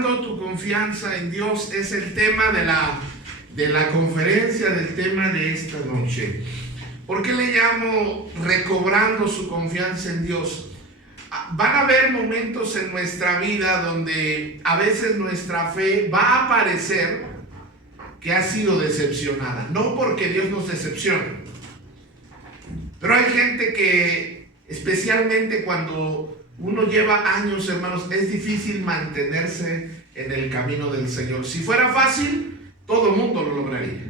Tu confianza en Dios es el tema de la conferencia, del tema de esta noche. ¿Por qué le llamo recobrando su confianza en Dios? Van a haber momentos en nuestra vida donde a veces nuestra fe va a parecer que ha sido decepcionada. No porque Dios nos decepciona, pero hay gente que, especialmente cuando uno lleva años, hermanos, es difícil mantenerse en el camino del Señor. Si fuera fácil, todo el mundo lo lograría.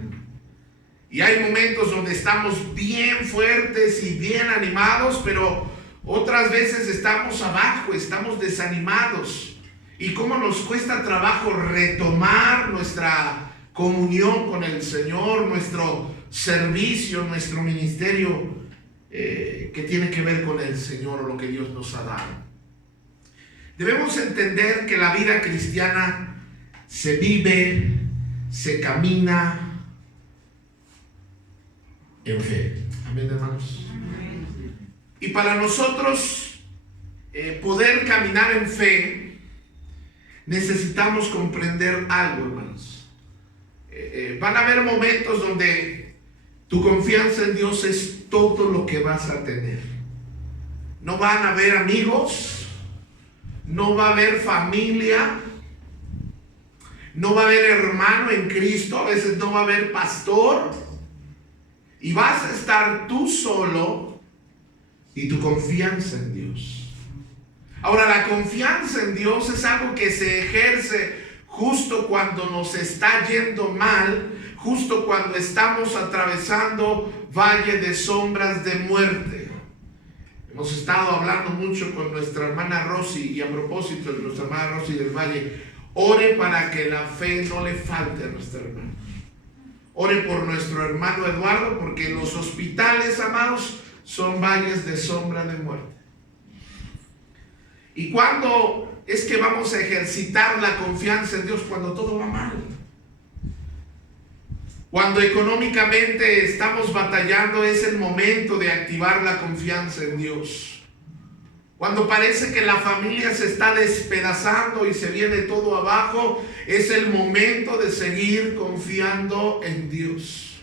Y hay momentos donde estamos bien fuertes y bien animados, pero otras veces estamos abajo, estamos desanimados. Y cómo nos cuesta trabajo retomar nuestra comunión con el Señor, nuestro servicio, nuestro ministerio que tiene que ver con el Señor o lo que Dios nos ha dado. Debemos entender que la vida cristiana se vive, se camina en fe. Amén, hermanos. Y para nosotros poder caminar en fe, necesitamos comprender algo, hermanos. Van a haber momentos donde tu confianza en Dios es todo lo que vas a tener. No van a haber amigos, no va a haber familia, no va a haber hermano en Cristo, a veces no va a haber pastor, y vas a estar tú solo y tu confianza en Dios. Ahora, la confianza en Dios es algo que se ejerce justo cuando nos está yendo mal, justo cuando estamos atravesando valle de sombras de muerte. Hemos estado hablando mucho con nuestra hermana Rosy, y a propósito de nuestra hermana Rosy del Valle, ore para que la fe no le falte a nuestra hermana. Ore por nuestro hermano Eduardo, porque los hospitales, amados, son valles de sombra de muerte. ¿Y cuándo es que vamos a ejercitar la confianza en Dios? Cuando todo va mal. Cuando económicamente estamos batallando, es el momento de activar la confianza en Dios. Cuando parece que la familia se está despedazando y se viene todo abajo, es el momento de seguir confiando en Dios.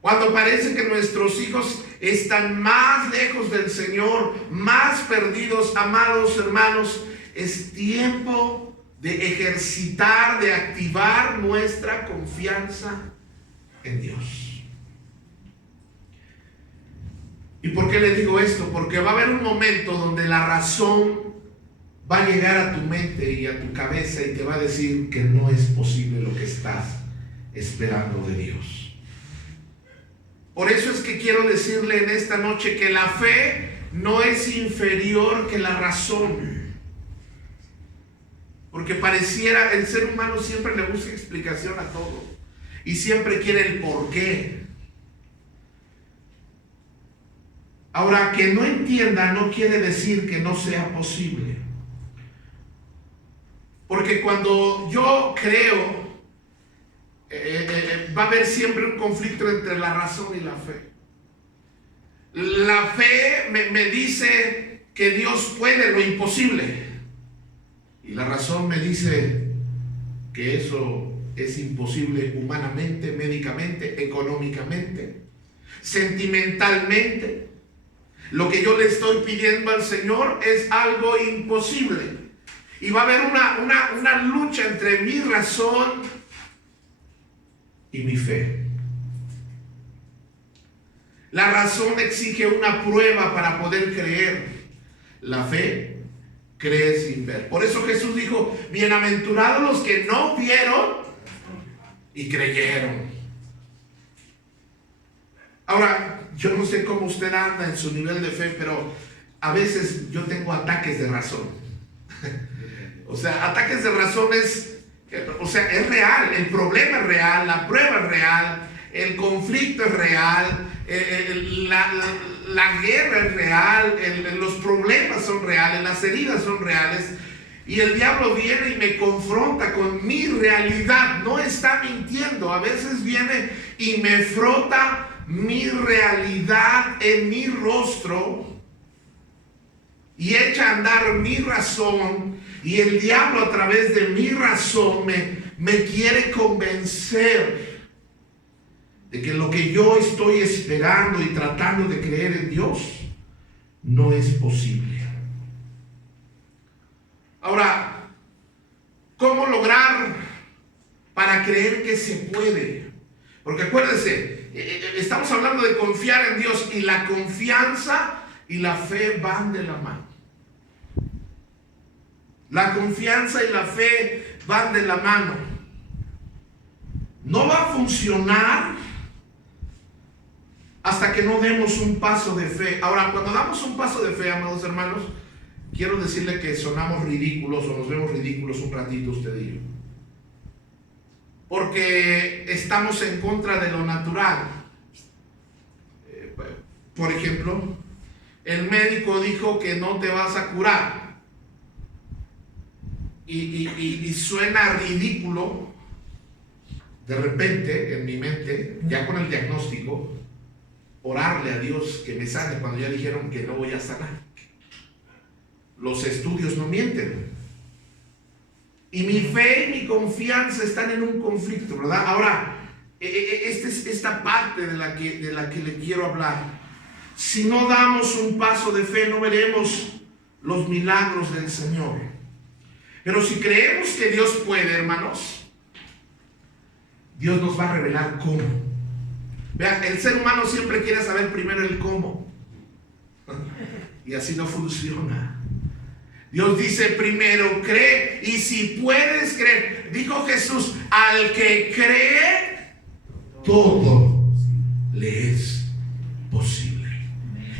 Cuando parece que nuestros hijos están más lejos del Señor, más perdidos, amados hermanos, es tiempo de ejercitar, de activar nuestra confianza en Dios. ¿Y por qué le digo esto? Porque va a haber un momento donde la razón va a llegar a tu mente y a tu cabeza y te va a decir que no es posible lo que estás esperando de Dios. Por eso es que quiero decirle en esta noche que la fe no es inferior que la razón. Porque pareciera, el ser humano siempre le busca explicación a todo y siempre quiere el por qué. Ahora, que no entienda no quiere decir que no sea posible. Porque cuando yo creo, va a haber siempre un conflicto entre la razón y la fe. La fe me dice que Dios puede lo imposible. Y la razón me dice que eso es imposible humanamente, médicamente, económicamente, sentimentalmente. Lo que yo le estoy pidiendo al Señor es algo imposible. Y va a haber una lucha entre mi razón y mi fe. La razón exige una prueba para poder creer. La fe cree sin ver. Por eso Jesús dijo: bienaventurados los que no vieron y creyeron. Ahora, yo no sé cómo usted anda en su nivel de fe, pero a veces yo tengo ataques de razón. O sea, ataques de razón es real, el problema es real, la prueba es real, el conflicto es real, la guerra es real, los problemas son reales, las heridas son reales, y el diablo viene y me confronta con mi realidad. No está mintiendo, a veces viene y me frota mi realidad en mi rostro y echa a andar mi razón, y el diablo a través de mi razón me quiere convencer de que lo que yo estoy esperando y tratando de creer en Dios no es posible. Ahora, ¿cómo lograr para creer que se puede? Porque acuérdense, estamos hablando de confiar en Dios, y la confianza y la fe van de la mano. La confianza y la fe van de la mano. No va a funcionar hasta que no demos un paso de fe. Ahora, cuando damos un paso de fe, amados hermanos, quiero decirle que sonamos ridículos o nos vemos ridículos un ratito usted y yo, porque estamos en contra de lo natural. Por ejemplo, el médico dijo que no te vas a curar, y suena ridículo de repente en mi mente, ya con el diagnóstico, orarle a Dios que me sane cuando ya dijeron que no voy a sanar. Los estudios no mienten, y mi fe y mi confianza están en un conflicto, ¿verdad? Ahora, esta parte de la que le quiero hablar. Si no damos un paso de fe, no veremos los milagros del Señor. Pero si creemos que Dios puede, hermanos, Dios nos va a revelar cómo. Vean, el ser humano siempre quiere saber primero el cómo, y así no funciona. Dios dice primero, cree, y si puedes creer, dijo Jesús, al que cree, todo le es posible.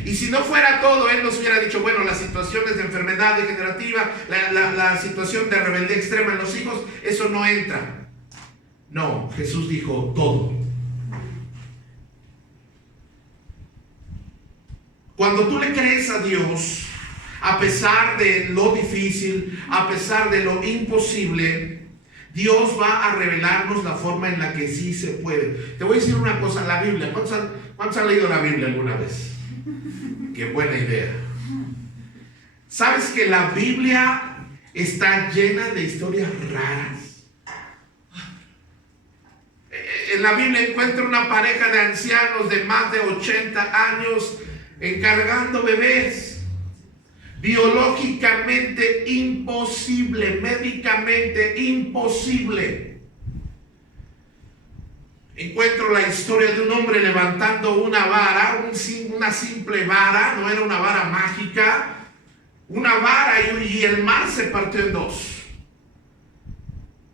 Y si no fuera todo, Él nos hubiera dicho, bueno, las situaciones de enfermedad degenerativa, la situación de rebeldía extrema en los hijos, eso no entra. No, Jesús dijo todo. Cuando tú le crees a Dios, a pesar de lo difícil, a pesar de lo imposible, Dios va a revelarnos la forma en la que sí se puede. Te voy a decir una cosa, la Biblia, ¿cuántos han leído la Biblia alguna vez? Qué buena idea. ¿Sabes que la Biblia está llena de historias raras? En la Biblia encuentro una pareja de ancianos de más de 80 años encargando bebés. Biológicamente imposible, médicamente imposible. Encuentro la historia de un hombre levantando una vara, una simple vara, no era una vara mágica, una vara, y el mar se partió en dos.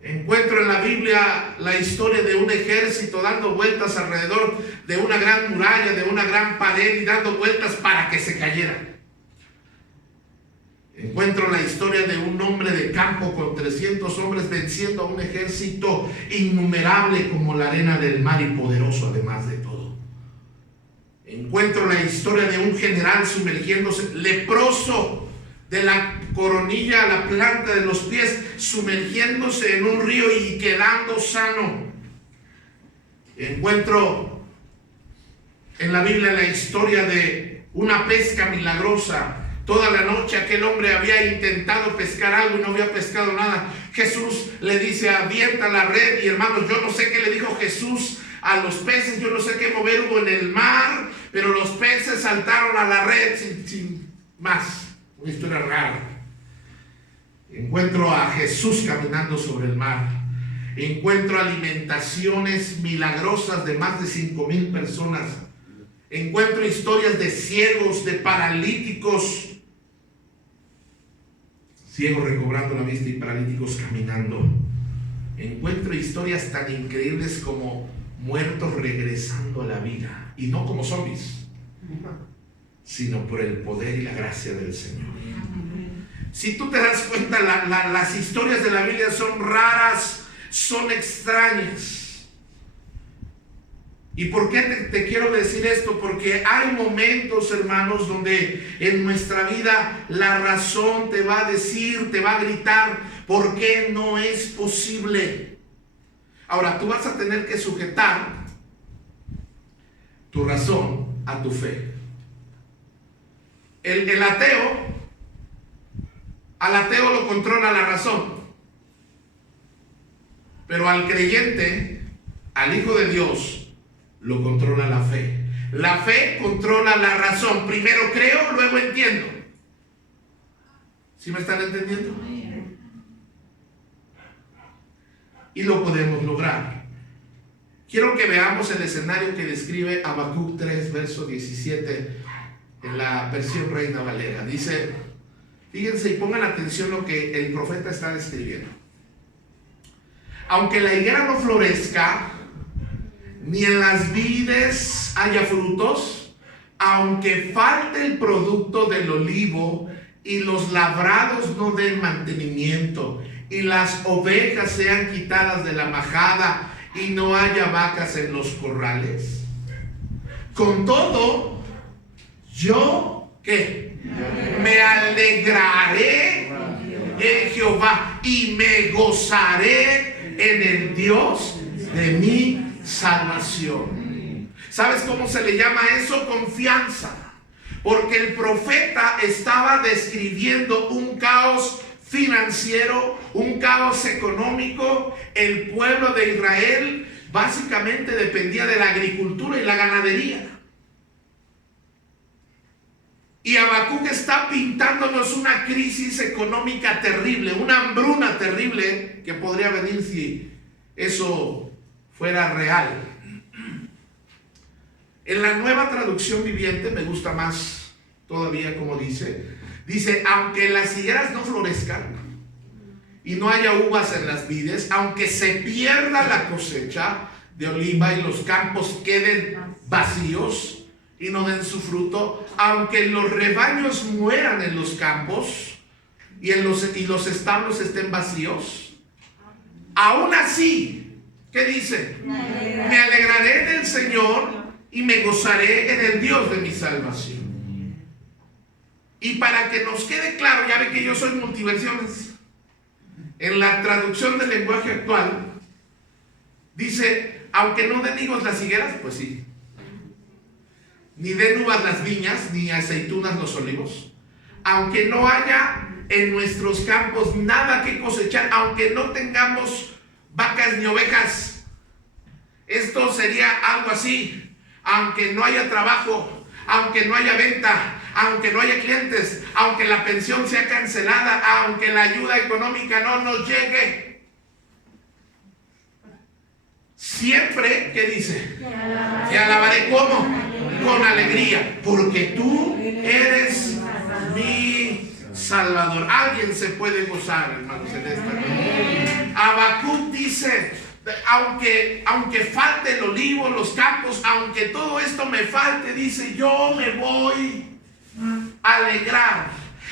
Encuentro en la Biblia la historia de un ejército dando vueltas alrededor de una gran muralla, de una gran pared, y dando vueltas para que se cayera. Encuentro la historia de un hombre de campo con 300 hombres venciendo a un ejército innumerable como la arena del mar y poderoso además de todo. Encuentro la historia de un general sumergiéndose, leproso, de la coronilla a la planta de los pies, sumergiéndose en un río y quedando sano. Encuentro en la Biblia la historia de una pesca milagrosa. Toda la noche aquel hombre había intentado pescar algo y no había pescado nada. Jesús le dice, avienta la red, y hermanos, yo no sé qué le dijo Jesús a los peces, yo no sé qué mover hubo en el mar, pero los peces saltaron a la red sin más. Una historia rara. Encuentro a Jesús caminando sobre el mar. Encuentro alimentaciones milagrosas de más de 5,000 personas. Encuentro historias de ciegos, de paralíticos, ciegos recobrando la vista y paralíticos caminando. Encuentro historias tan increíbles como muertos regresando a la vida, y no como zombies, sino por el poder y la gracia del Señor. Si tú te das cuenta, las historias de la Biblia son raras, son extrañas. ¿Y por qué te quiero decir esto? Porque hay momentos, hermanos, donde en nuestra vida la razón te va a decir, te va a gritar, ¿por qué no es posible? Ahora, tú vas a tener que sujetar tu razón a tu fe. El ateo Al ateo lo controla la razón. Pero al creyente, al Hijo de Dios, lo controla la fe. La fe controla la razón. Primero creo, luego entiendo. ¿Sí me están entendiendo? Y lo podemos lograr. Quiero que veamos el escenario que describe Habacuc 3, verso 17, en la versión Reina Valera. Dice, fíjense y pongan atención lo que el profeta está describiendo. Aunque la higuera no florezca, ni en las vides haya frutos, aunque falte el producto del olivo y los labrados no den mantenimiento, y las ovejas sean quitadas de la majada y no haya vacas en los corrales, con todo, yo, ¿qué? Me alegraré en Jehová y me gozaré en el Dios de mi salvación. ¿Sabes cómo se le llama eso? Confianza. Porque el profeta estaba describiendo un caos financiero, un caos económico. El pueblo de Israel básicamente dependía de la agricultura y la ganadería. Y Habacuc está pintándonos una crisis económica terrible, una hambruna terrible que podría venir si eso fuera real. En la Nueva Traducción Viviente me gusta más todavía como dice, aunque las higueras no florezcan y no haya uvas en las vides, aunque se pierda la cosecha de oliva y los campos queden vacíos y no den su fruto, aunque los rebaños mueran en los campos y los establos estén vacíos, aún así, ¿qué dice? Me alegraré en el Señor y me gozaré en el Dios de mi salvación. Y para que nos quede claro, ya ve que yo soy multiversiones, en la traducción del lenguaje actual dice, aunque no den higos las higueras, pues sí, ni den uvas las viñas, ni aceitunas los olivos, aunque no haya en nuestros campos nada que cosechar, aunque no tengamos vacas ni ovejas, esto sería algo así, aunque no haya trabajo, aunque no haya venta, aunque no haya clientes, aunque la pensión sea cancelada, aunque la ayuda económica no nos llegue, siempre, ¿qué dice? Te alabaré, ¿cómo? Con alegría, porque tú eres mi Salvador. Alguien se puede gozar, hermanos, en esta noche. Habacuc dice, aunque falte el olivo, los campos, aunque todo esto me falte, dice, yo me voy a alegrar.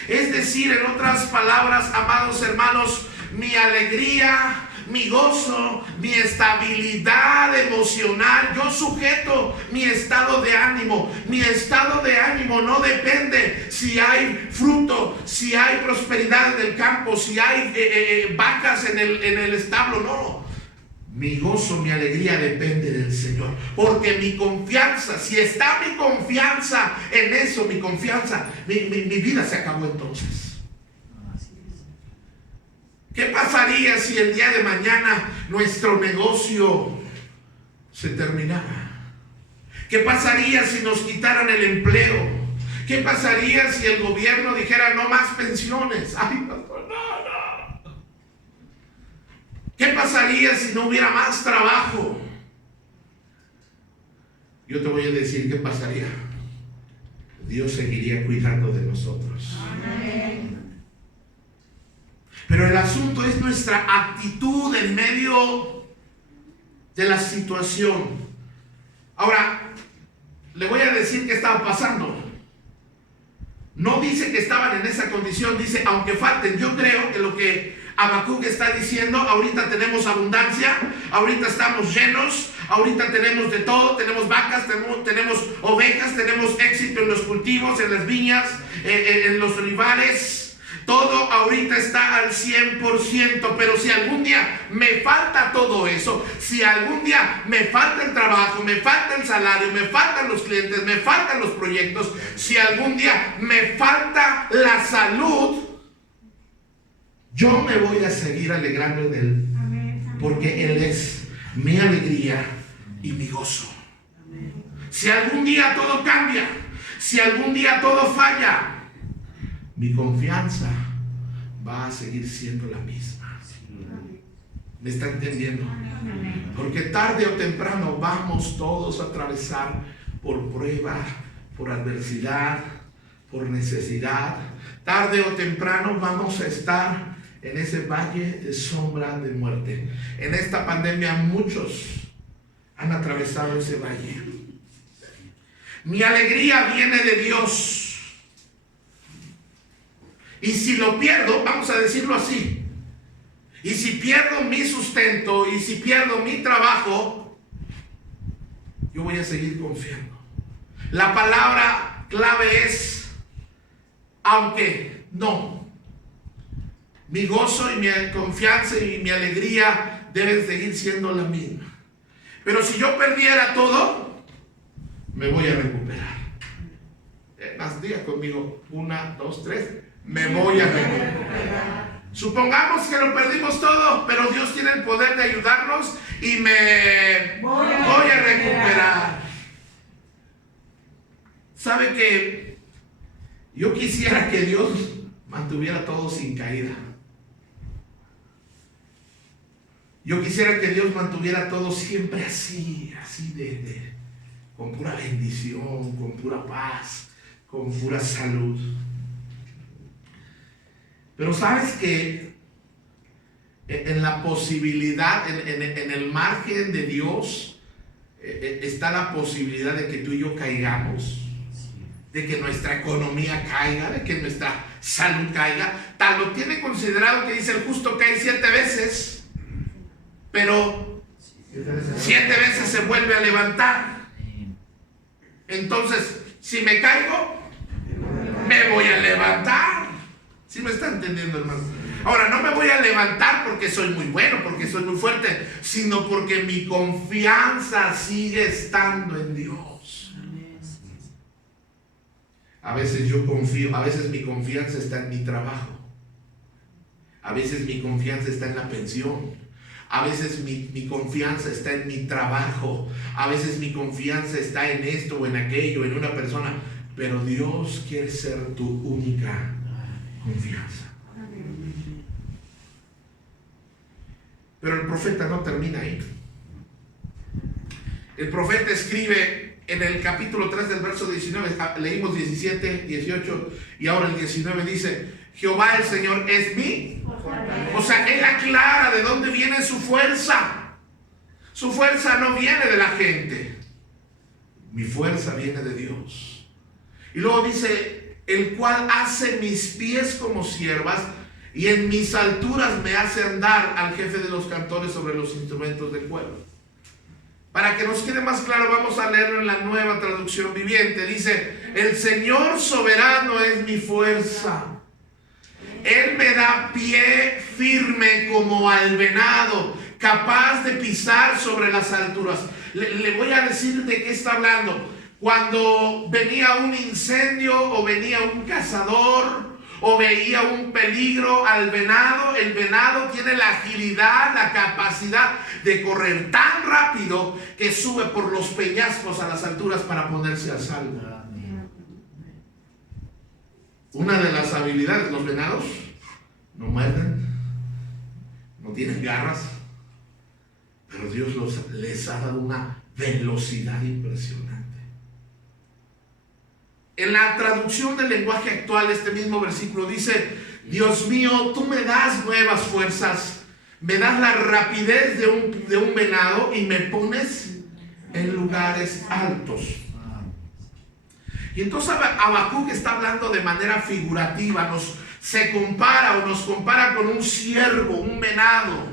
Es decir, en otras palabras, amados hermanos, mi alegría, mi gozo, mi estabilidad emocional, yo sujeto mi estado de ánimo. Mi estado de ánimo no depende si hay fruto, si hay prosperidad en el campo, si hay vacas en el establo, no. Mi gozo, mi alegría depende del Señor, porque mi confianza, si está mi confianza en eso, mi confianza, mi vida se acabó entonces. ¿Qué pasaría si el día de mañana nuestro negocio se terminara? ¿Qué pasaría si nos quitaran el empleo? ¿Qué pasaría si el gobierno dijera no más pensiones? Ay, pastor, no. ¿Qué pasaría si no hubiera más trabajo? Yo te voy a decir qué pasaría. Dios seguiría cuidando de nosotros. Amén. Pero el asunto es nuestra actitud en medio de la situación. Ahora, le voy a decir qué estaba pasando. No dice que estaban en esa condición, dice aunque falten. Yo creo que lo que Habacuc está diciendo, ahorita tenemos abundancia, ahorita estamos llenos, ahorita tenemos de todo, tenemos vacas, tenemos ovejas, tenemos éxito en los cultivos, en las viñas, en los olivares. Todo ahorita está al 100%, pero si algún día me falta todo eso, si algún día me falta el trabajo, me falta el salario, me faltan los clientes, me faltan los proyectos, si algún día me falta la salud, Yo me voy a seguir alegrando en Él, porque Él es mi alegría y mi gozo. Si algún día todo cambia, si algún día todo falla, mi confianza va a seguir siendo la misma. ¿Me está entendiendo? Porque tarde o temprano vamos todos a atravesar por prueba, por adversidad, por necesidad. Tarde o temprano vamos a estar en ese valle de sombra de muerte. En esta pandemia muchos han atravesado ese valle. Mi alegría viene de Dios. Y si lo pierdo, vamos a decirlo así, y si pierdo mi sustento, y si pierdo mi trabajo, yo voy a seguir confiando. La palabra clave es aunque. No. Mi gozo y mi confianza y mi alegría deben seguir siendo la misma. Pero si yo perdiera todo, me voy a recuperar. Más días conmigo. 1, 2, 3. Me voy a recuperar. Supongamos que lo perdimos todo, pero Dios tiene el poder de ayudarnos y me voy a recuperar. ¿Sabe que yo quisiera que Dios mantuviera todo sin caída? Yo quisiera que Dios mantuviera todo siempre así con pura bendición, con pura paz, con pura salud. Pero sabes que en la posibilidad, en el margen de Dios, está la posibilidad de que tú y yo caigamos, de que nuestra economía caiga, de que nuestra salud caiga. Tal lo tiene considerado que dice: el justo cae 7 veces, pero 7 veces se vuelve a levantar. Entonces, si me caigo, me voy a levantar. ¿Sí me está entendiendo, hermano? Ahora, no me voy a levantar porque soy muy bueno, porque soy muy fuerte, sino porque mi confianza sigue estando en Dios. A veces yo confío, a veces mi confianza está en mi trabajo, a veces mi confianza está en la pensión, a veces mi confianza está en mi trabajo, a veces mi confianza está en esto o en aquello, en una persona, pero Dios quiere ser tu única confianza. Pero el profeta no termina ahí. El profeta escribe en el capítulo 3 del verso 19, leímos 17, 18 y ahora el 19 dice: Jehová el Señor es mi. O sea, él aclara de dónde viene su fuerza. Su fuerza no viene de la gente. Mi fuerza viene de Dios. Y luego dice: el cual hace mis pies como siervas y en mis alturas me hace andar, al jefe de los cantores sobre los instrumentos de cuerda. Para que nos quede más claro, vamos a leerlo en la Nueva Traducción Viviente. Dice: el Señor soberano es mi fuerza. Él me da pie firme como al venado, capaz de pisar sobre las alturas. Le voy a decir de qué está hablando. Cuando venía un incendio o venía un cazador o veía un peligro al venado, el venado tiene la agilidad, la capacidad de correr tan rápido que sube por los peñascos a las alturas para ponerse a salvo. Una de las habilidades, los venados no muerden, no tienen garras, pero Dios les ha dado una velocidad impresionante. En la traducción del lenguaje actual, este mismo versículo dice: Dios mío, tú me das nuevas fuerzas, me das la rapidez de un venado y me pones en lugares altos. Y entonces Habacuc está hablando de manera figurativa, se compara con un ciervo, un venado.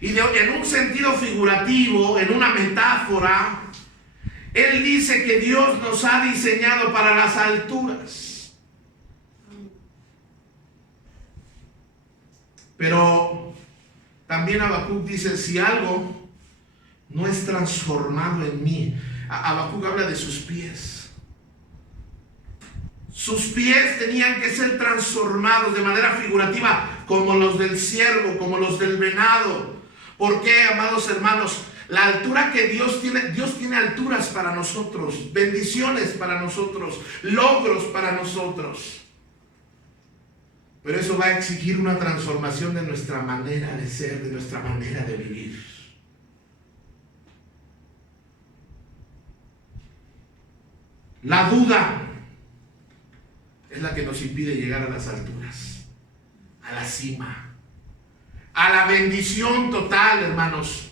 Y en un sentido figurativo, en una metáfora, él dice que Dios nos ha diseñado para las alturas. Pero también Habacuc dice: si algo no es transformado en mí. Habacuc habla de sus pies. Sus pies tenían que ser transformados de manera figurativa, como los del ciervo, como los del venado. ¿Por qué, amados hermanos? La altura que Dios tiene alturas para nosotros, bendiciones para nosotros, logros para nosotros. Pero eso va a exigir una transformación de nuestra manera de ser, de nuestra manera de vivir. La duda es la que nos impide llegar a las alturas, a la cima, a la bendición total, hermanos.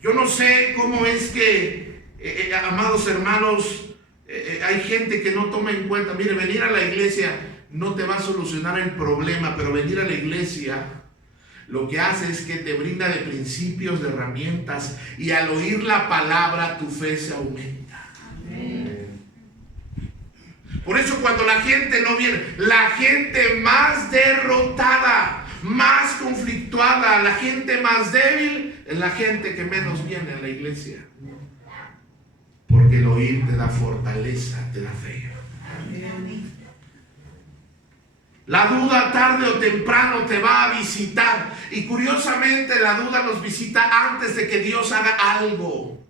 Yo no sé cómo es que, amados hermanos, hay gente que no toma en cuenta. Mire, venir a la iglesia no te va a solucionar el problema, pero venir a la iglesia lo que hace es que te brinda de principios, de herramientas, y al oír la palabra tu fe se aumenta. Amén. Por eso cuando la gente no viene, la gente más derrotada, más conflictuada, la gente más débil, es la gente que menos viene a la iglesia. Porque el oír te da fortaleza, te da fe. La duda tarde o temprano te va a visitar. Y curiosamente la duda nos visita antes de que Dios haga algo.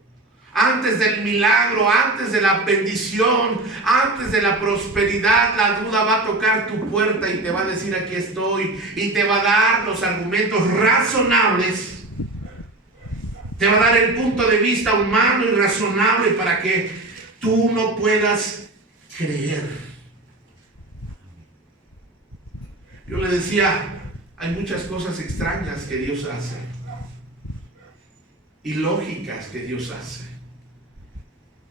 Antes del milagro, antes de la bendición, antes de la prosperidad, la duda va a tocar tu puerta y te va a decir: aquí estoy. Y te va a dar los argumentos razonables. Te va a dar el punto de vista humano y razonable para que tú no puedas creer. Yo le decía, hay muchas cosas extrañas que Dios hace. Ilógicas que Dios hace.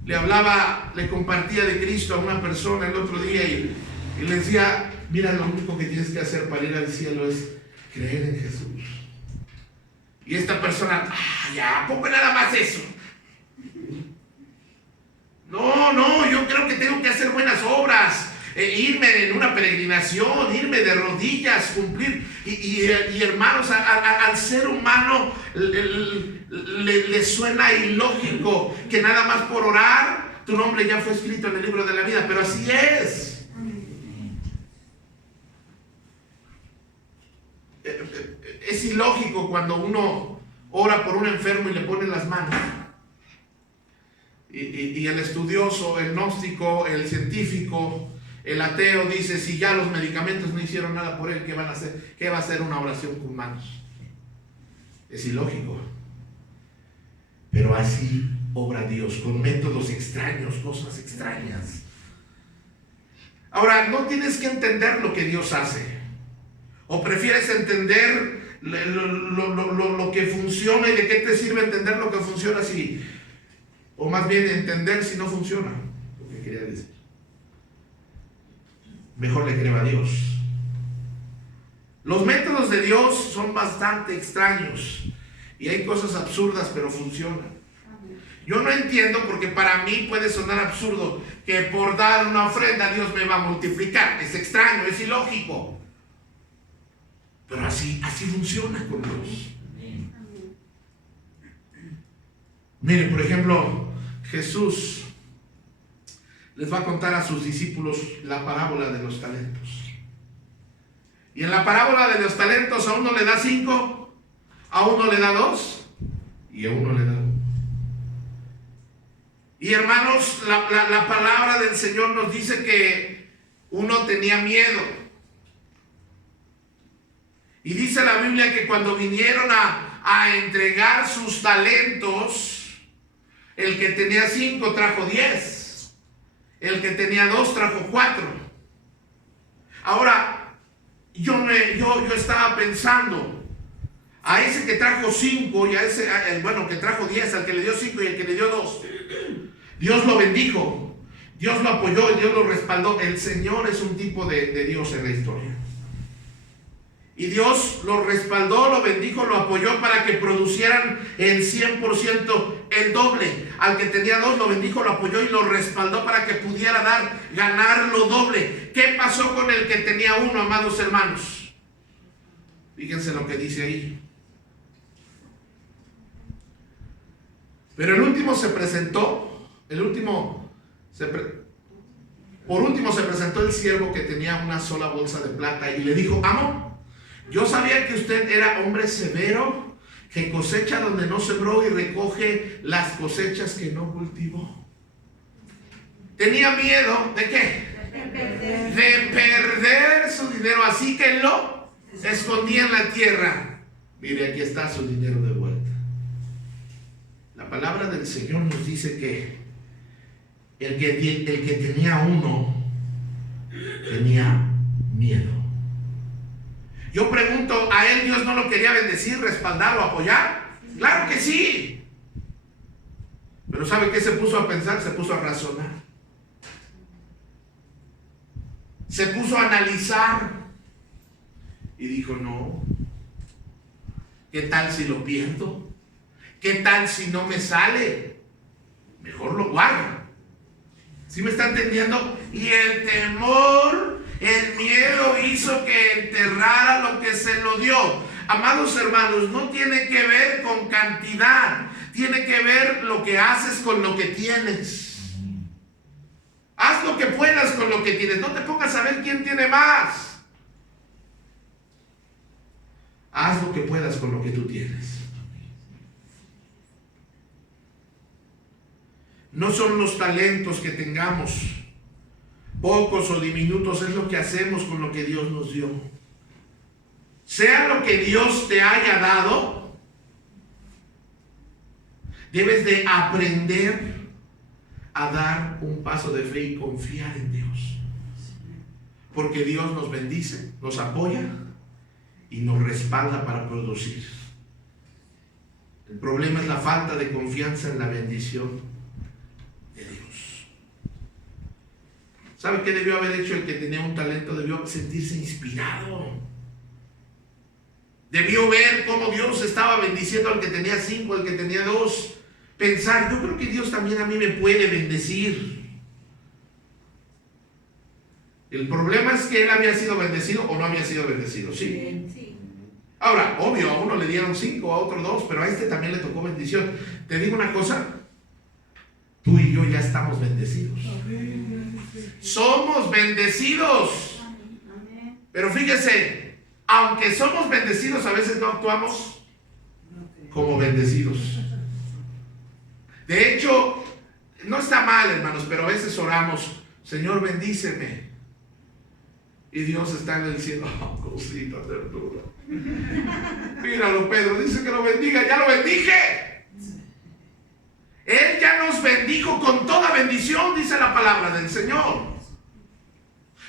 Le compartía de Cristo a una persona el otro día y le decía: mira, lo único que tienes que hacer para ir al cielo es creer en Jesús. Y esta persona: ya, ¿cómo nada más eso? No, yo creo que tengo que hacer buenas obras, irme en una peregrinación, irme de rodillas, cumplir. Y hermanos, al ser humano le suena ilógico que nada más por orar tu nombre ya fue escrito en el libro de la vida, pero así es. Es ilógico cuando uno ora por un enfermo y le pone las manos. Y el estudioso, el gnóstico, el científico, el ateo dice: si ya los medicamentos no hicieron nada por él, ¿qué van a hacer? ¿Qué va a hacer una oración con manos? Es ilógico. Pero así obra Dios, con métodos extraños, cosas extrañas. Ahora, no tienes que entender lo que Dios hace. ¿O prefieres entender lo que funciona y de qué te sirve entender lo que funciona si... o más bien entender si no funciona? Lo que quería decir. Mejor le creo a Dios. Los métodos de Dios son bastante extraños y hay cosas absurdas, pero funcionan. Yo no entiendo, porque para mí puede sonar absurdo que por dar una ofrenda Dios me va a multiplicar. Es extraño, es ilógico. Pero así funciona con Dios. Mire, por ejemplo, Jesús les va a contar a sus discípulos la parábola de los talentos. Y en la parábola de los talentos a uno le da 5, a uno le da 2 y a uno le da 1. Y hermanos, la palabra del Señor nos dice que uno tenía miedo. Y dice la Biblia que cuando vinieron a entregar sus talentos, el que tenía 5 trajo 10, el que tenía 2 trajo 4. Ahora, yo estaba pensando, a ese que trajo 5 y a ese, que trajo 10, al que le dio 5 y al que le dio 2, Dios lo bendijo, Dios lo apoyó, Dios lo respaldó. El Señor es un tipo de Dios en la historia. Y Dios lo respaldó, lo bendijo, lo apoyó para que producieran el 100%, el doble. Al que tenía 2 lo bendijo, lo apoyó y lo respaldó para que pudiera ganar lo doble. ¿Qué pasó con el que tenía 1, amados hermanos? Fíjense lo que dice ahí. Pero el último se presentó, por último se presentó el siervo que tenía una sola bolsa de plata y le dijo: amo, Yo sabía que usted era hombre severo, que cosecha donde no sembró y recoge las cosechas que no cultivó. Tenía miedo ¿de qué? De perder su dinero, así que lo escondía en la tierra. Mire, aquí está su dinero de vuelta. La palabra del Señor nos dice que el que tenía uno tenía miedo. Yo pregunto, ¿a él Dios no lo quería bendecir, respaldar o apoyar? Claro que sí. Pero ¿sabe qué se puso a pensar? Se puso a razonar. Se puso a analizar. Y dijo, no. ¿Qué tal si lo pierdo? ¿Qué tal si no me sale? Mejor lo guardo. ¿Sí me está entendiendo? Y el temor, el miedo hizo que enterrara lo que se lo dio. Amados hermanos, no tiene que ver con cantidad, tiene que ver lo que haces con lo que tienes. Haz lo que puedas con lo que tienes, no te pongas a ver quién tiene más. Haz lo que puedas con lo que tú tienes. No son los talentos que tengamos, pocos o diminutos, es lo que hacemos con lo que Dios nos dio. Sea lo que Dios te haya dado, debes de aprender a dar un paso de fe y confiar en Dios. Porque Dios nos bendice, nos apoya y nos respalda para producir. El problema es la falta de confianza en la bendición de Dios. ¿Sabe qué debió haber hecho el que tenía un talento? Debió sentirse inspirado. Debió ver cómo Dios estaba bendiciendo al que tenía 5, al que tenía 2. Pensar, yo creo que Dios también a mí me puede bendecir. El problema es que él había sido bendecido o no había sido bendecido, ¿sí? Sí. Ahora, obvio, a uno le dieron 5, a otro 2, pero a este también le tocó bendición. Te digo una cosa, tú y yo ya estamos bendecidos. Somos bendecidos. Pero fíjese, aunque somos bendecidos, a veces no actuamos como bendecidos. De hecho, no está mal, hermanos, pero a veces oramos, Señor, bendíceme. Y Dios está en el cielo, oh, cosita ternura. Míralo, Pedro, dice que lo bendiga, ya lo bendije. Él ya nos bendijo con toda bendición, dice la palabra del Señor.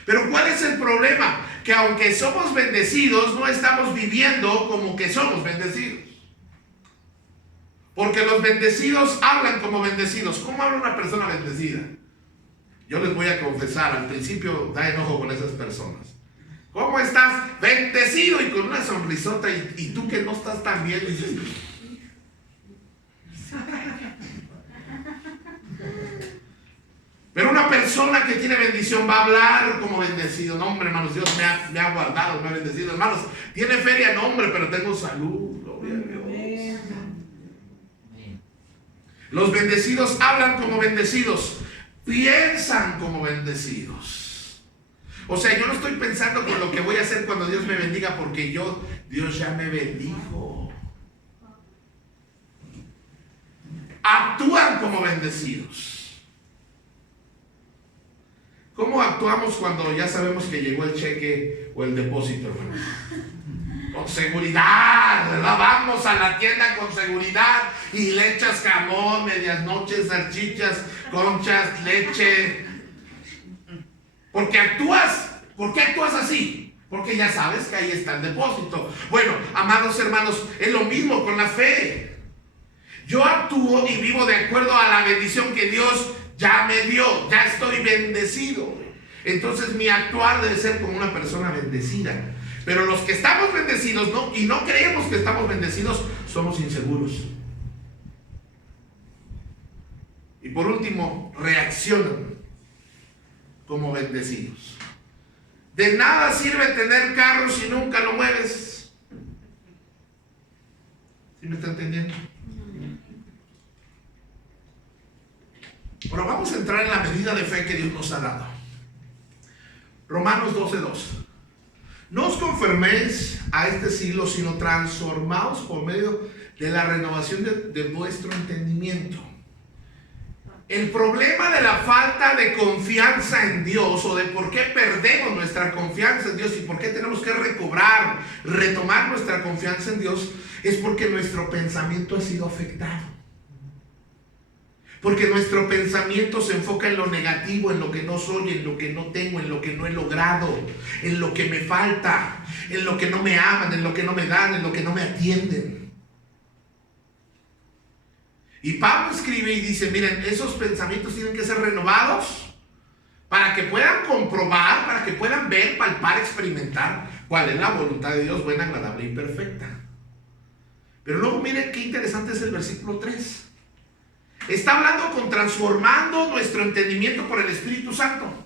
Pero ¿cuál es el problema? Que aunque somos bendecidos, no estamos viviendo como que somos bendecidos. Porque los bendecidos hablan como bendecidos. ¿Cómo habla una persona bendecida? Yo les voy a confesar, al principio da enojo con esas personas. ¿Cómo estás? Bendecido, y con una sonrisota, y tú que no estás tan bien, dices... Pero una persona que tiene bendición va a hablar como bendecido. No, hombre, hermanos, Dios me ha guardado, me ha bendecido. Hermanos, tiene feria, no, hombre, pero tengo salud. Gloria a Dios. Los bendecidos hablan como bendecidos, piensan como bendecidos. O sea, yo no estoy pensando con lo que voy a hacer cuando Dios me bendiga, porque Dios ya me bendijo. Actúan como bendecidos. ¿Cómo actuamos cuando ya sabemos que llegó el cheque o el depósito, hermanos? Con seguridad, ¿verdad? Vamos a la tienda con seguridad y le echas jamón, medias noches, salchichas, conchas, leche. Porque actúas. ¿Por qué actúas así? Porque ya sabes que ahí está el depósito. Bueno, amados hermanos, es lo mismo con la fe. Yo actúo y vivo de acuerdo a la bendición que Dios ya me dio. Ya estoy bendecido. Entonces mi actuar debe ser como una persona bendecida. Pero los que estamos bendecidos y no creemos que estamos bendecidos, somos inseguros. Y por último, reaccionan como bendecidos. De nada sirve tener carro si nunca lo mueves. ¿Sí me está entendiendo? Bueno, vamos a entrar en la medida de fe que Dios nos ha dado. Romanos 12:2. No os conforméis a este siglo, sino transformados por medio de la renovación de vuestro entendimiento. El problema de la falta de confianza en Dios, o de por qué perdemos nuestra confianza en Dios y por qué tenemos que retomar nuestra confianza en Dios, es porque nuestro pensamiento ha sido afectado. Porque nuestro pensamiento se enfoca en lo negativo, en lo que no soy, en lo que no tengo, en lo que no he logrado, en lo que me falta, en lo que no me aman, en lo que no me dan, en lo que no me atienden. Y Pablo escribe y dice, miren, esos pensamientos tienen que ser renovados para que puedan comprobar, para que puedan ver, palpar, experimentar cuál es la voluntad de Dios, buena, agradable y perfecta. Pero luego miren qué interesante es el versículo 3. Está hablando con transformando nuestro entendimiento por el Espíritu Santo.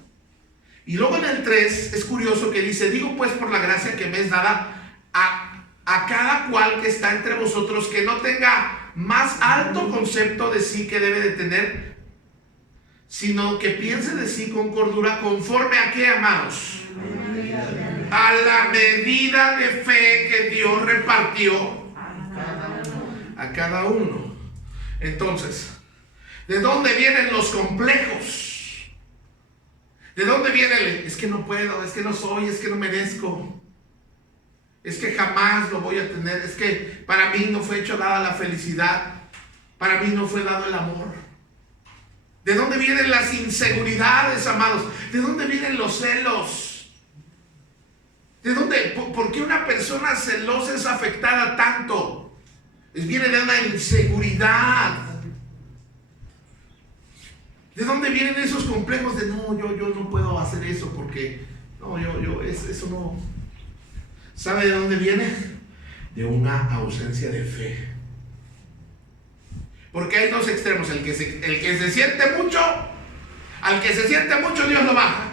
Y luego en el 3 es curioso que dice, digo pues por la gracia que me es dada a cada cual que está entre vosotros, que no tenga más alto concepto de sí que debe de tener, sino que piense de sí con cordura, conforme a qué, amados, a la medida de fe que Dios repartió a cada uno. Entonces, ¿de dónde vienen los complejos? ¿De dónde viene es que no puedo, es que no soy, es que no merezco, es que jamás lo voy a tener, es que para mí no fue hecho dada la felicidad, para mí no fue dado el amor? ¿De dónde vienen las inseguridades, amados? ¿De dónde vienen los celos? ¿De dónde? ¿Por qué una persona celosa es afectada tanto? Viene de una inseguridad. ¿De dónde vienen esos complejos de no, yo no puedo hacer eso porque no, eso no? ¿Sabe de dónde viene? De una ausencia de fe. Porque hay dos extremos, el que se siente mucho, al que se siente mucho Dios lo baja,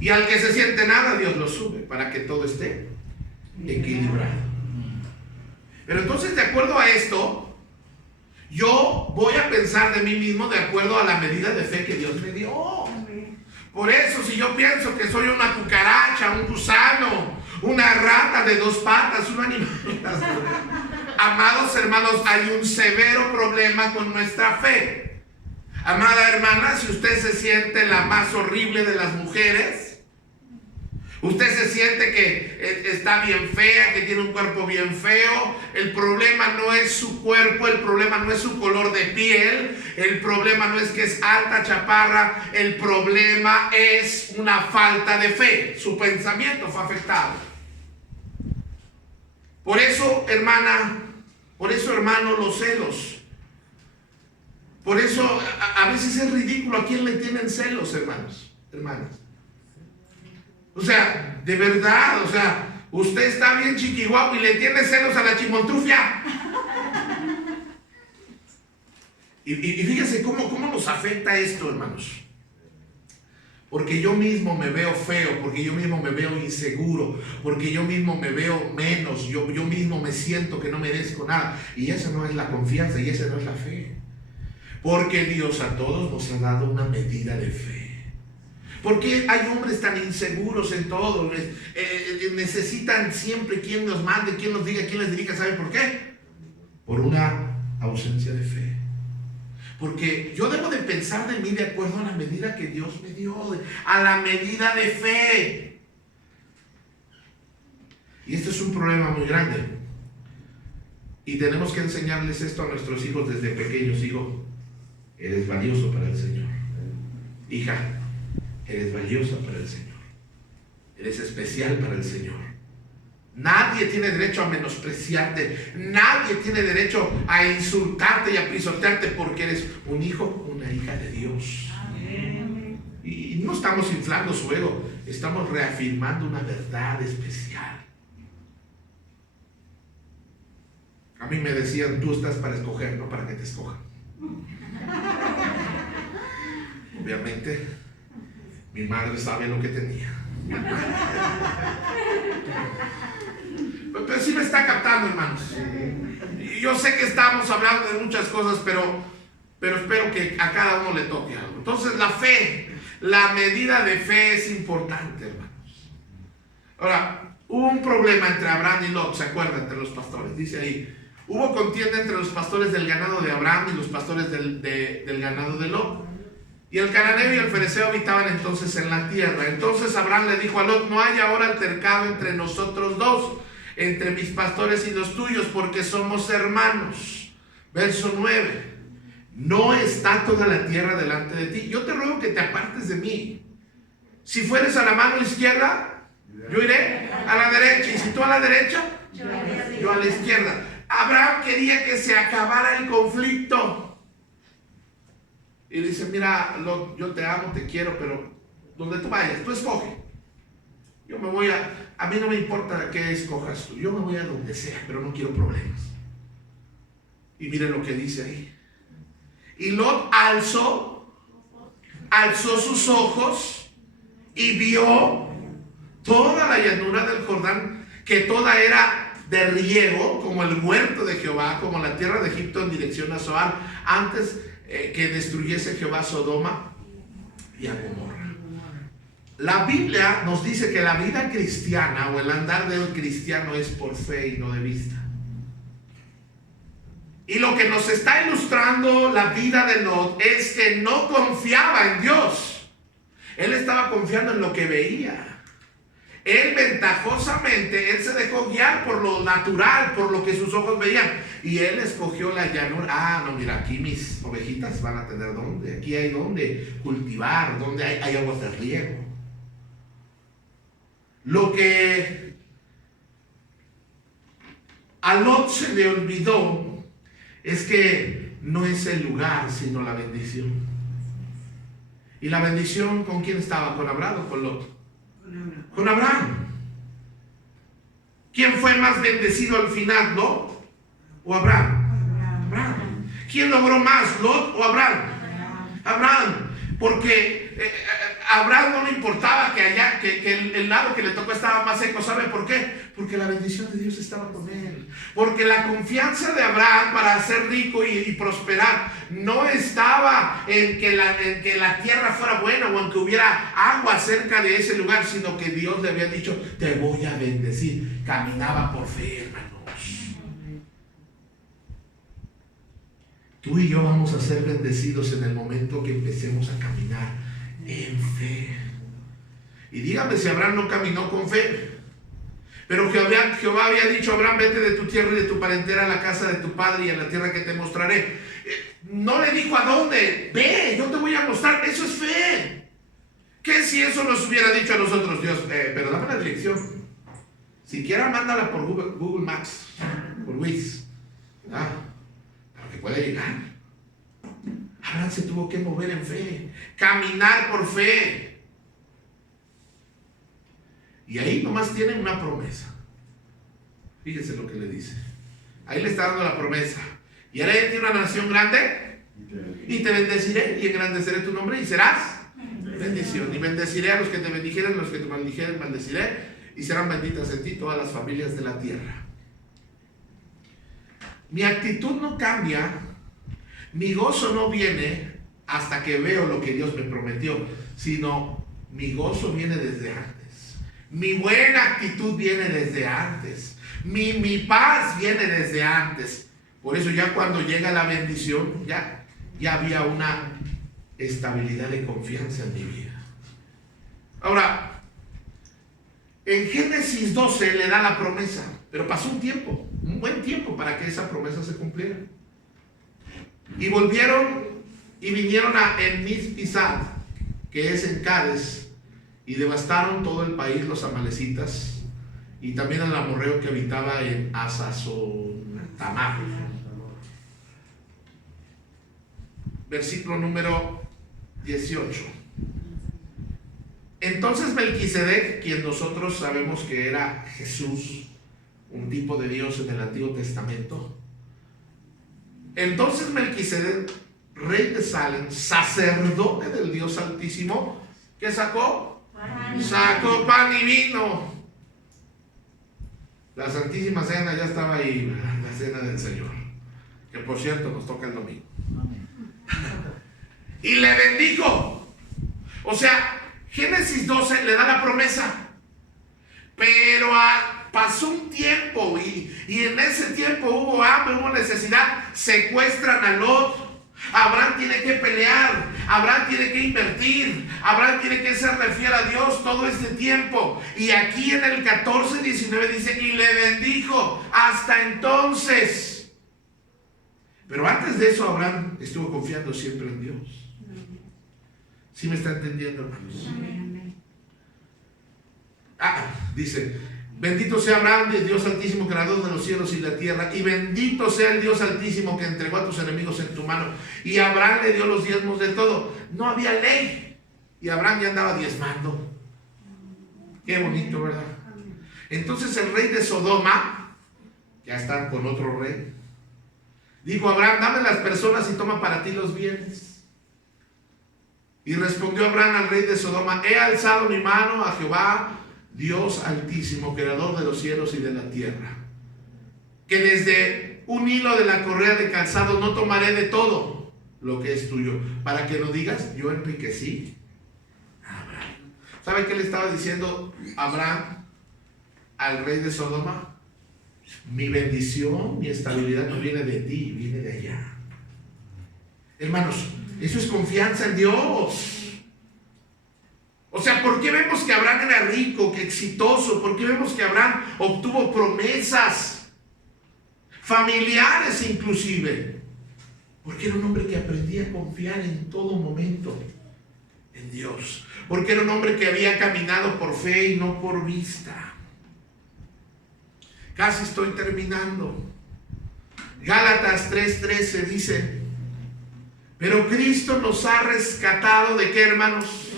y al que se siente nada Dios lo sube, para que todo esté equilibrado. Pero entonces, de acuerdo a esto, yo voy a pensar de mí mismo de acuerdo a la medida de fe que Dios me dio. Por eso, si yo pienso que soy una cucaracha, un gusano, una rata de 2 patas, un animal, amados hermanos, hay un severo problema con nuestra fe. Amada hermana, si usted se siente la más horrible de las mujeres, usted se siente que está bien fea, que tiene un cuerpo bien feo, el problema no es su cuerpo, el problema no es su color de piel, el problema no es que es alta, chaparra, el problema es una falta de fe. Su pensamiento fue afectado. Por eso, hermana, por eso, hermano, los celos. Por eso a veces es ridículo a quién le tienen celos, hermanas. O sea, de verdad, o sea, usted está bien chiquiguapo y le tiene celos a la chimoltrufia. Y fíjense cómo nos afecta esto, hermanos. Porque yo mismo me veo feo, porque yo mismo me veo inseguro, porque yo mismo me veo menos, yo mismo me siento que no merezco nada. Y esa no es la confianza y esa no es la fe. Porque Dios a todos nos ha dado una medida de fe. ¿Por qué hay hombres tan inseguros en todo? Necesitan siempre quien nos mande, quien nos diga, quien les dirija. ¿Saben por qué? Por una ausencia de fe. Porque yo debo de pensar de mí de acuerdo a la medida que Dios me dio, a la medida de fe. Y esto es un problema muy grande. Y tenemos que enseñarles esto a nuestros hijos desde pequeños. Hijo, eres valioso para el Señor. Hija, eres valiosa para el Señor. Eres especial para el Señor. Nadie tiene derecho a menospreciarte. Nadie tiene derecho a insultarte y a pisotearte porque eres un hijo, una hija de Dios. Amén. Y no estamos inflando su ego, estamos reafirmando una verdad especial. A mí me decían, tú estás para escoger, no para que te escojan. Obviamente, mi madre sabe lo que tenía. Pero sí me está captando, hermanos. Y yo sé que estamos hablando de muchas cosas, pero espero que a cada uno le toque algo. Entonces, la fe, la medida de fe es importante, hermanos. Ahora, hubo un problema entre Abraham y Lot, ¿se acuerdan? Entre los pastores, dice ahí. Hubo contienda entre los pastores del ganado de Abraham y los pastores del ganado de Lot. Y el cananeo y el fereceo habitaban entonces en la tierra. Entonces Abraham le dijo a Lot: no hay ahora altercado entre nosotros dos, entre mis pastores y los tuyos, porque somos hermanos. Verso 9. No está toda la tierra delante de ti. Yo te ruego que te apartes de mí. Si fueres a la mano izquierda, yo iré a la derecha. Y si tú a la derecha, yo a la izquierda. Abraham quería que se acabara el conflicto. Y dice: mira, Lot, yo te amo, te quiero, pero donde tú vayas, tú escoge. Yo me voy a mí no me importa qué escojas tú. Yo me voy a donde sea, pero no quiero problemas. Y miren lo que dice ahí. Y Lot alzó sus ojos y vio toda la llanura del Jordán, que toda era de riego, como el huerto de Jehová, como la tierra de Egipto en dirección a Zoar, antes que destruyese Jehová Sodoma y a Gomorra. La Biblia nos dice que la vida cristiana o el andar del cristiano es por fe y no de vista. Y lo que nos está ilustrando la vida de Lot es que no confiaba en Dios. Él estaba confiando en lo que veía. Él ventajosamente, él se dejó guiar por lo natural, por lo que sus ojos veían. Y él escogió la llanura. Ah, no, mira, aquí mis ovejitas van a tener donde. Aquí hay donde cultivar, donde hay aguas de riego. Lo que a Lot se le olvidó es que no es el lugar, sino la bendición. ¿Y la bendición con quién estaba? ¿Con Abraham o con Lot? Con Abraham. ¿Quién fue más bendecido al final, Lot o Abraham? Abraham. ¿Quién logró más, Lot o Abraham? Abraham. Porque a Abraham no le importaba que el lado que le tocó estaba más seco. ¿Sabe por qué? Porque la bendición de Dios estaba con él. Porque la confianza de Abraham para ser rico y prosperar no estaba en que la tierra fuera buena o en que hubiera agua cerca de ese lugar, sino que Dios le había dicho: te voy a bendecir. Caminaba por fe, hermanos. Tú y yo vamos a ser bendecidos en el momento que empecemos a caminar en fe. Y dígame si Abraham no caminó con fe. Pero Jehová había dicho a Abraham: vete de tu tierra y de tu parentela a la casa de tu padre y a la tierra que te mostraré. No le dijo a dónde. Ve, yo te voy a mostrar. Eso es fe. ¿Qué si eso nos hubiera dicho a nosotros? Dios, pero dame la dirección. Siquiera mándala por Google Maps, por Waze. Para que pueda llegar. Abraham se tuvo que mover en fe, caminar por fe. Y ahí nomás tiene una promesa. Fíjese lo que le dice. Ahí le está dando la promesa. Y haré de ti una nación grande y te bendeciré y engrandeceré tu nombre y serás bendición. Y bendeciré a los que te bendijeren, los que te maldijeren maldeciré, y serán benditas en ti todas las familias de la tierra. Mi actitud no cambia, mi gozo no viene hasta que veo lo que Dios me prometió, sino mi gozo viene desde antes. Mi buena actitud viene desde antes. Mi paz viene desde antes. Por eso ya cuando llega la bendición, ya había una estabilidad de confianza en mi vida. Ahora, en Génesis 12 le da la promesa, pero pasó un tiempo, un buen tiempo para que esa promesa se cumpliera. Y volvieron y vinieron a En-Mispisat, que es en Cades, y devastaron todo el país los amalecitas y también al amorreo que habitaba en Hasazotamar. Versículo número 18. Entonces Melquisedec, quien nosotros sabemos que era Jesús, un tipo de Dios en el Antiguo Testamento, entonces Melquisedec, rey de Salem, sacerdote del Dios Altísimo, ¿qué sacó? Sacó pan y vino. La Santísima Cena ya estaba ahí, la cena del Señor, que por cierto nos toca el domingo. Y le bendijo. O sea, Génesis 12 le da la promesa, Pero pasó un tiempo y en ese tiempo hubo hambre, hubo necesidad. Secuestran a Lot. Abraham tiene que pelear, Abraham tiene que invertir, Abraham tiene que serle fiel a Dios todo este tiempo. Y aquí en el 14:19 dice, y le bendijo hasta entonces. Pero antes de eso Abraham estuvo confiando siempre en Dios. ¿Sí me está entendiendo, hermanos? Dice, bendito sea Abraham, Dios altísimo, creador de los cielos y la tierra, y bendito sea el Dios altísimo que entregó a tus enemigos en tu mano. Y Abraham le dio los diezmos de todo. No había ley y Abraham ya andaba diezmando. Qué bonito, ¿verdad? Entonces el rey de Sodoma, ya está con otro rey, dijo: Abraham, dame las personas y toma para ti los bienes. Y respondió Abraham al rey de Sodoma: he alzado mi mano a Jehová, Dios altísimo, creador de los cielos y de la tierra, que desde un hilo de la correa de calzado no tomaré de todo lo que es tuyo, para que no digas, yo enriquecí a Abraham. ¿Sabe qué le estaba diciendo Abraham al rey de Sodoma? Mi bendición, mi estabilidad no viene de ti, viene de allá. Hermanos, eso es confianza en Dios. O sea, ¿por qué vemos que Abraham era rico, que exitoso? ¿Por qué vemos que Abraham obtuvo promesas familiares inclusive? Porque era un hombre que aprendía a confiar en todo momento en Dios. Porque era un hombre que había caminado por fe y no por vista. Casi estoy terminando. Gálatas 3:13 dice: pero Cristo nos ha rescatado ¿de qué, hermanos?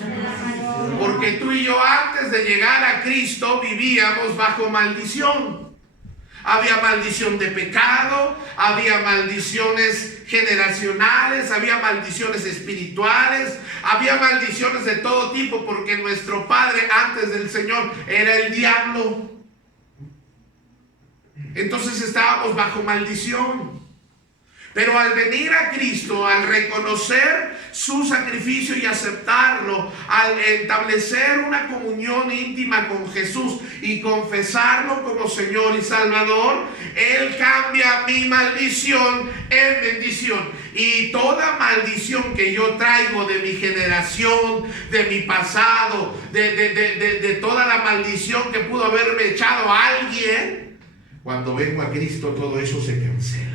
Porque tú y yo antes de llegar a Cristo vivíamos bajo maldición. Había maldición de pecado, había maldiciones generacionales, había maldiciones espirituales, había maldiciones de todo tipo, porque nuestro padre antes del Señor era el diablo. Entonces estábamos bajo maldición. Pero al venir a Cristo, al reconocer su sacrificio y aceptarlo, al establecer una comunión íntima con Jesús y confesarlo como Señor y Salvador, Él cambia mi maldición en bendición. Y toda maldición que yo traigo de mi generación, de mi pasado, de toda la maldición que pudo haberme echado a alguien, cuando vengo a Cristo todo eso se cancela.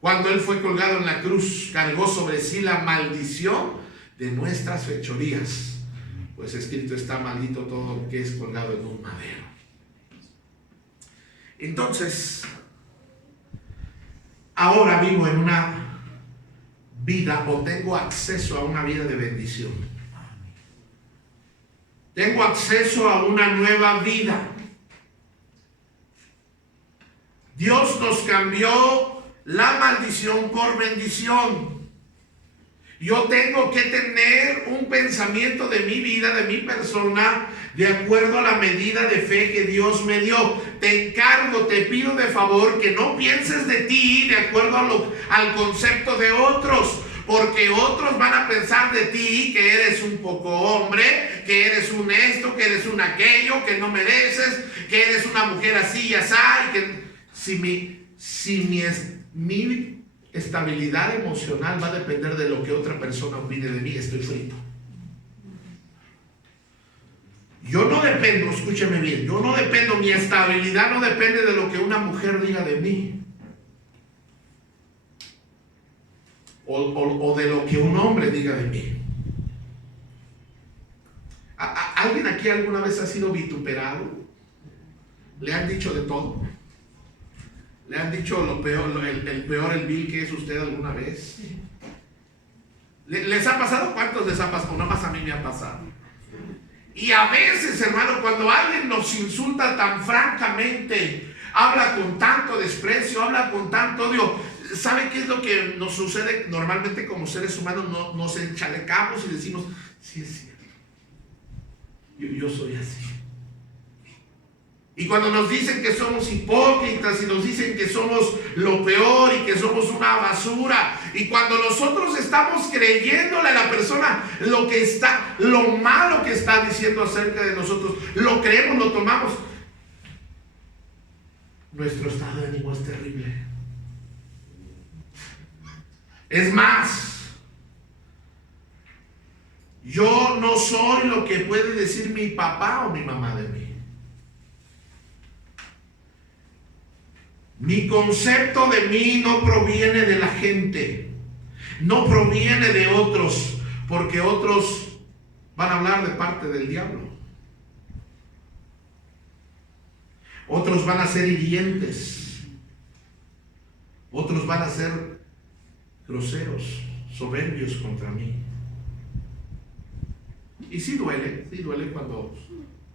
Cuando Él fue colgado en la cruz, cargó sobre sí la maldición de nuestras fechorías. Pues escrito está: maldito todo que es colgado en un madero. Entonces, ahora vivo en una vida, o tengo acceso a una vida de bendición. Tengo acceso a una nueva vida. Dios nos cambió la maldición por bendición. Yo tengo que tener un pensamiento de mi vida, de mi persona, de acuerdo a la medida de fe que Dios me dio. Te encargo, te pido de favor que no pienses de ti de acuerdo al concepto de otros, porque otros van a pensar de ti que eres un poco hombre, que eres un esto, que eres un aquello, que no mereces, que eres una mujer así y así, y que mi estabilidad emocional va a depender de lo que otra persona opine de mí, estoy frito. Yo no dependo, escúcheme bien, yo no dependo, mi estabilidad no depende de lo que una mujer diga de mí, o de lo que un hombre diga de mí. ¿Alguien aquí alguna vez ha sido vituperado? ¿Le han dicho de todo? ¿Le han dicho lo peor, el vil que es usted alguna vez? ¿Les ha pasado? ¿Cuántos les ha pasado? Nada más a mí me ha pasado. Y a veces, hermano, cuando alguien nos insulta tan francamente, habla con tanto desprecio, habla con tanto odio, ¿sabe qué es lo que nos sucede normalmente como seres humanos? Nos enchalecamos y decimos: sí es cierto, yo soy así. Y cuando nos dicen que somos hipócritas y nos dicen que somos lo peor y que somos una basura, y cuando nosotros estamos creyéndole a la persona lo malo que está diciendo acerca de nosotros, lo creemos, lo tomamos, nuestro estado de ánimo es terrible. Es más, yo no soy lo que puede decir mi papá o mi mamá de mí. Mi concepto de mí no proviene de la gente, no proviene de otros, porque otros van a hablar de parte del diablo. Otros van a ser hirientes, otros van a ser groseros, soberbios contra mí. Y sí duele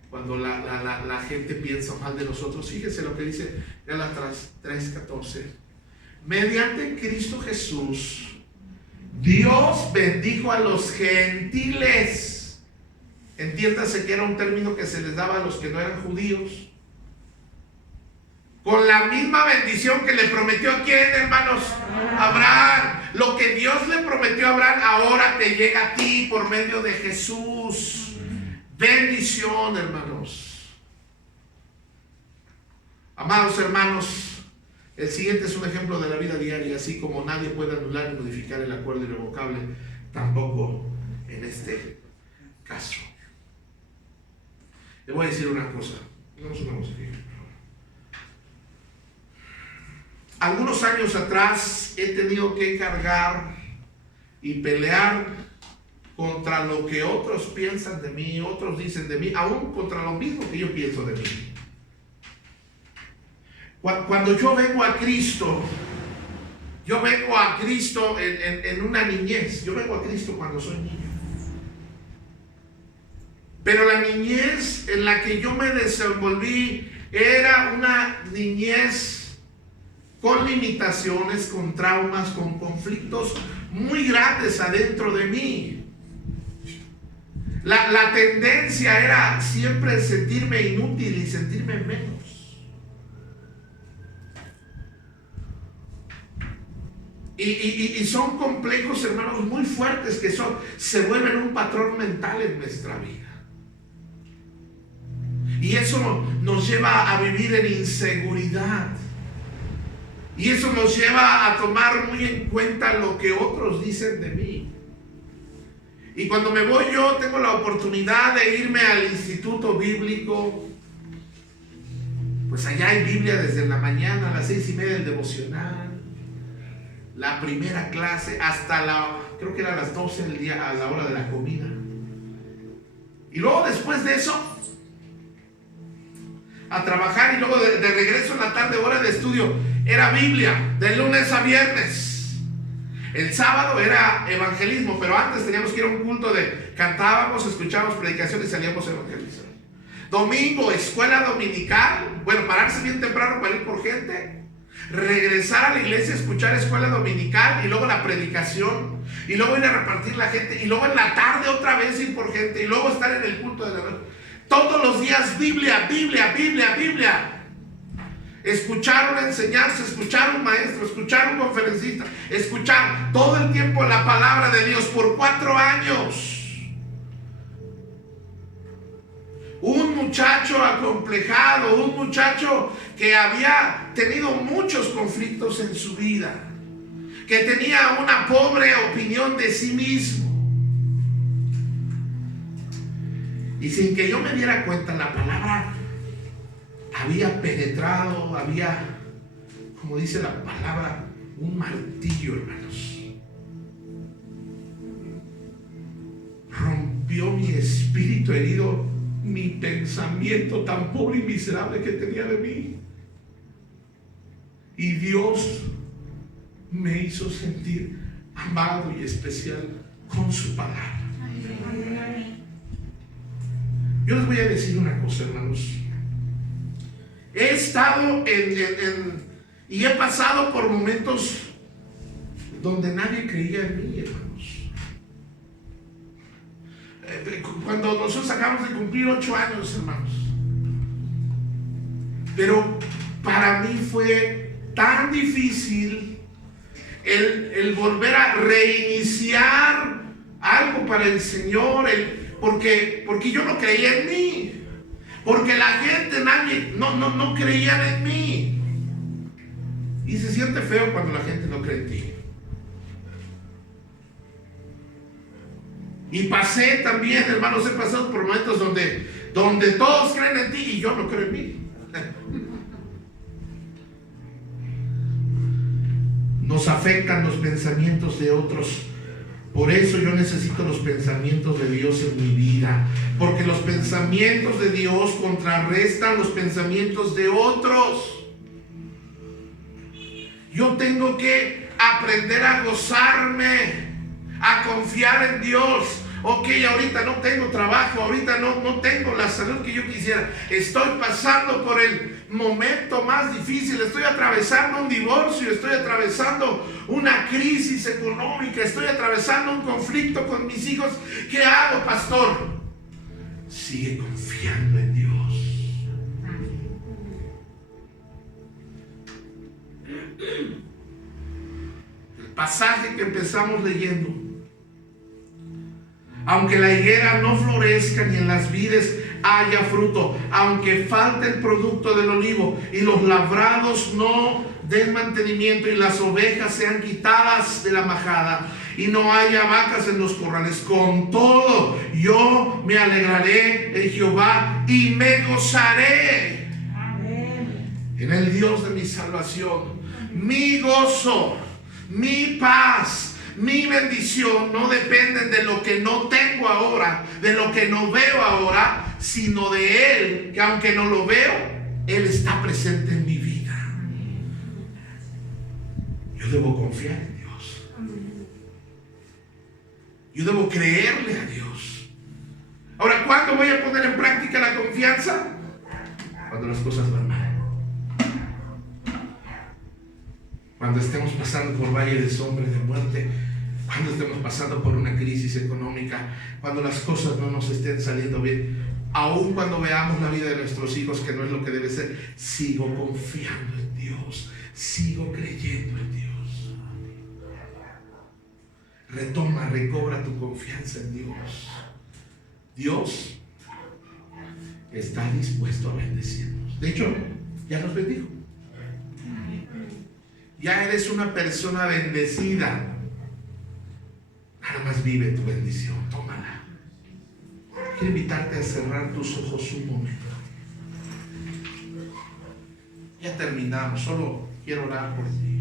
cuando la gente piensa mal de nosotros. Fíjese lo que dice Gálatas 3:14. Mediante Cristo Jesús, Dios bendijo a los gentiles. Entiéndase que era un término que se les daba a los que no eran judíos. Con la misma bendición que le prometió a quién, hermanos, Abraham. Lo que Dios le prometió a Abraham ahora te llega a ti por medio de Jesús. Bendición, hermanos. Amados hermanos, el siguiente es un ejemplo de la vida diaria. Así como nadie puede anular y modificar el acuerdo irrevocable, tampoco en este caso. Le voy a decir una cosa. Vamos una música. Algunos años atrás he tenido que cargar y pelear contra lo que otros piensan de mí, otros dicen de mí, aún contra lo mismo que yo pienso de mí. Cuando yo vengo a Cristo en una niñez. Yo vengo a Cristo cuando soy niño. Pero la niñez en la que yo me desenvolví era una niñez con limitaciones, con traumas, con conflictos muy grandes adentro de mí. La tendencia era siempre sentirme inútil y sentirme menos. Y son complejos, hermanos, muy fuertes que se vuelven un patrón mental en nuestra vida. Y eso nos lleva a vivir en inseguridad. Y eso nos lleva a tomar muy en cuenta lo que otros dicen de mí. Y cuando me voy yo, tengo la oportunidad de irme al instituto bíblico. Pues allá hay Biblia desde la mañana, a las 6:30 el devocional. La primera clase hasta creo que era a las 12 del día, a la hora de la comida. Y luego después de eso, a trabajar, y luego de regreso en la tarde, hora de estudio, era Biblia, de lunes a viernes. El sábado era evangelismo, pero antes teníamos que ir a un culto cantábamos, escuchábamos predicaciones y salíamos a evangelizar. Domingo, escuela dominical, bueno, pararse bien temprano para ir por gente, regresar a la iglesia, escuchar escuela dominical y luego la predicación, y luego ir a repartir la gente, y luego en la tarde otra vez ir por gente, y luego estar en el culto de la noche. Todos los días Biblia, Biblia, Biblia, Biblia. Escuchar una enseñanza, escuchar un maestro, escuchar un conferencista, escuchar todo el tiempo la palabra de Dios por 4 años. Un muchacho acomplejado, un muchacho que había tenido muchos conflictos en su vida, que tenía una pobre opinión de sí mismo. Y sin que yo me diera cuenta, la palabra había penetrado, como dice la palabra, un martillo, hermanos. Rompió mi espíritu herido, mi pensamiento tan pobre y miserable que tenía de mí. Y Dios me hizo sentir amado y especial con su palabra. Yo les voy a decir una cosa, hermanos. He estado y he pasado por momentos donde nadie creía en mí, hermanos. Cuando nosotros acabamos de cumplir 8 años, hermanos, Pero para mí fue tan difícil el volver a reiniciar algo para el Señor, porque yo no creía en mí, porque la gente, nadie, no creían en mí. Y se siente feo cuando la gente no cree en ti. Y pasé también, hermanos, he pasado por momentos donde todos creen en ti y yo no creo en mí. Nos afectan los pensamientos de otros. Por eso yo necesito los pensamientos de Dios en mi vida, porque los pensamientos de Dios contrarrestan los pensamientos de otros. Yo tengo que aprender a gozarme, a confiar en Dios. Ok, ahorita no tengo trabajo, ahorita no tengo la salud que yo quisiera. Estoy pasando por el momento más difícil, estoy atravesando un divorcio, estoy atravesando una crisis económica, estoy atravesando un conflicto con mis hijos. ¿Qué hago, pastor? Sigue confiando en Dios. El pasaje que empezamos leyendo: aunque la higuera no florezca ni en las vides haya fruto, aunque falte el producto del olivo y los labrados no den mantenimiento y las ovejas sean quitadas de la majada y no haya vacas en los corrales, con todo yo me alegraré en Jehová y me gozaré en el Dios de mi salvación. Mi gozo, mi paz, mi bendición no dependen de lo que no tengo ahora, de lo que no veo ahora, sino de Él, que aunque no lo veo, Él está presente en mi vida. Yo debo confiar en Dios. Yo debo creerle a Dios. Ahora, ¿cuándo voy a poner en práctica la confianza? Cuando las cosas van mal. Cuando estemos pasando por valle de sombra y de muerte, cuando estemos pasando por una crisis económica, cuando las cosas no nos estén saliendo bien, aun cuando veamos la vida de nuestros hijos que no es lo que debe ser, sigo confiando en Dios, sigo creyendo en Dios. Retoma, recobra tu confianza en Dios. Dios está dispuesto a bendecirnos. De hecho, ya nos bendijo. Ya eres una persona bendecida. Nada más vive tu bendición, tómala. Quiero invitarte a cerrar tus ojos un momento. Ya terminamos, solo quiero orar por ti.